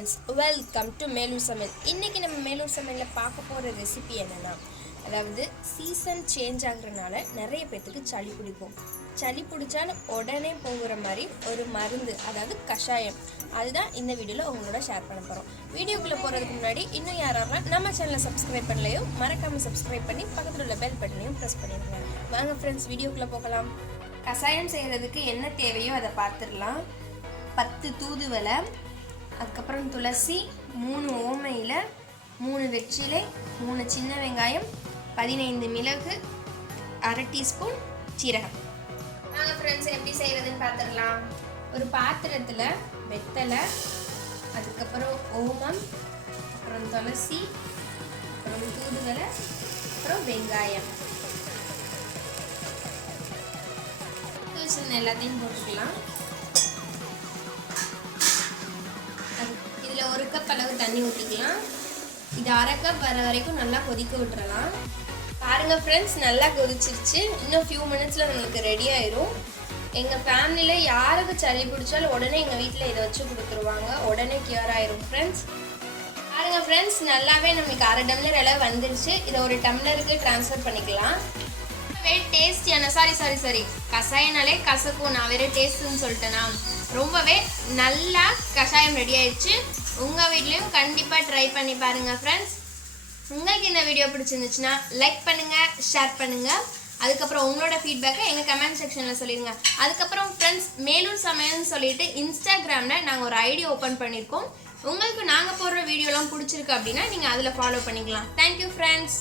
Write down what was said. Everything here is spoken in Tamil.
ஃப்ரெண்ட்ஸ், வெல்கம் டு மேலூர் சமையல். இன்றைக்கி நம்ம மேலூர் சமையலில் பார்க்க போகிற ரெசிபி என்னென்னா, அதாவது சீசன் சேஞ்ச் ஆகுறதுனால நிறைய பேர்த்துக்கு சளி பிடிக்கும். சளி பிடிச்சாலும் உடனே போகிற மாதிரி ஒரு மருந்து, அதாவது கஷாயம், அதுதான் இந்த வீடியோவில் உங்களோட ஷேர் பண்ண போகிறோம். வீடியோக்குள்ளே போகிறதுக்கு முன்னாடி இன்னும் யாராவது நம்ம சேனலை சப்ஸ்கிரைப் பண்ணலையோ மறக்காமல் சப்ஸ்கிரைப் பண்ணி பக்கத்தில் உள்ள பெல் பட்டனையும் ப்ரெஸ் பண்ணிடுங்க. வாங்க ஃப்ரெண்ட்ஸ், வீடியோக்குள்ளே போகலாம். கஷாயம் செய்கிறதுக்கு என்ன தேவையோ அதை பார்த்துடலாம். 10 தூதுவளை, அதுக்கப்புறம் துளசி, 3 ஓமையில், 3 வெற்றிலை, 3 சின்ன வெங்காயம், 15 மிளகு, 1/2 டீஸ்பூன் சீரகம். நாங்கள் ஃப்ரெண்ட்ஸ் எப்படி செய்கிறதுன்னு பார்த்துடலாம். ஒரு பாத்திரத்தில் வெத்தலை, அதுக்கப்புறம் ஓமம், அப்புறம் துளசி, அப்புறம் தூதுவளை, அப்புறம் வெங்காயம் எல்லாத்தையும் போட்டுக்கலாம். இதில் 1 கப் அளவு தண்ணி ஊற்றிக்கலாம். இது 1/2 கப் வர வரைக்கும் நல்லா கொதிக்க விட்டுறலாம். பாருங்கள் ஃப்ரெண்ட்ஸ், நல்லா கொதிச்சிருச்சு. இன்னும் ஃபியூ மினிட்ஸில் நம்மளுக்கு ரெடி ஆயிரும். எங்கள் ஃபேமிலியில் யாருக்கு சளி பிடிச்சாலும் உடனே எங்கள் வீட்டில் இதை வச்சு கொடுத்துருவாங்க, உடனே கியூர் ஆயிரும் ஃப்ரெண்ட்ஸ். பாருங்கள் ஃப்ரெண்ட்ஸ், நல்லாவே நம்மளுக்கு 1/2 டம்ளர் அளவு வந்துருச்சு. இதை 1 டம்ளருக்கு ட்ரான்ஸ்ஃபர் பண்ணிக்கலாம். டேஸ்டியான சாரி கஷாயனாலே கசக்கும், நான் வேறு டேஸ்ட்டுன்னு சொல்லிட்டேனா. ரொம்பவே நல்லா கஷாயம் ரெடி ஆயிடுச்சு. உங்கள் வீட்லேயும் கண்டிப்பாக ட்ரை பண்ணி பாருங்கள் ஃப்ரெண்ட்ஸ். உங்களுக்கு இந்த வீடியோ பிடிச்சிருந்துச்சுன்னா லைக் பண்ணுங்கள், ஷேர் பண்ணுங்கள். அதுக்கப்புறம் உங்களோட ஃபீட்பேக்கை எங்கள் கமெண்ட் செக்ஷனில் சொல்லிடுங்க. அதுக்கப்புறம் ஃப்ரெண்ட்ஸ், மேலூர் சமையல்னு சொல்லிட்டு இன்ஸ்டாகிராமில் நாங்கள் ஒரு ஐடி ஓப்பன் பண்ணியிருக்கோம். உங்களுக்கு நாங்கள் போடுற வீடியோலாம் பிடிச்சிருக்கு அப்படின்னா நீங்கள் அதில் ஃபாலோ பண்ணிக்கலாம். Thank you friends.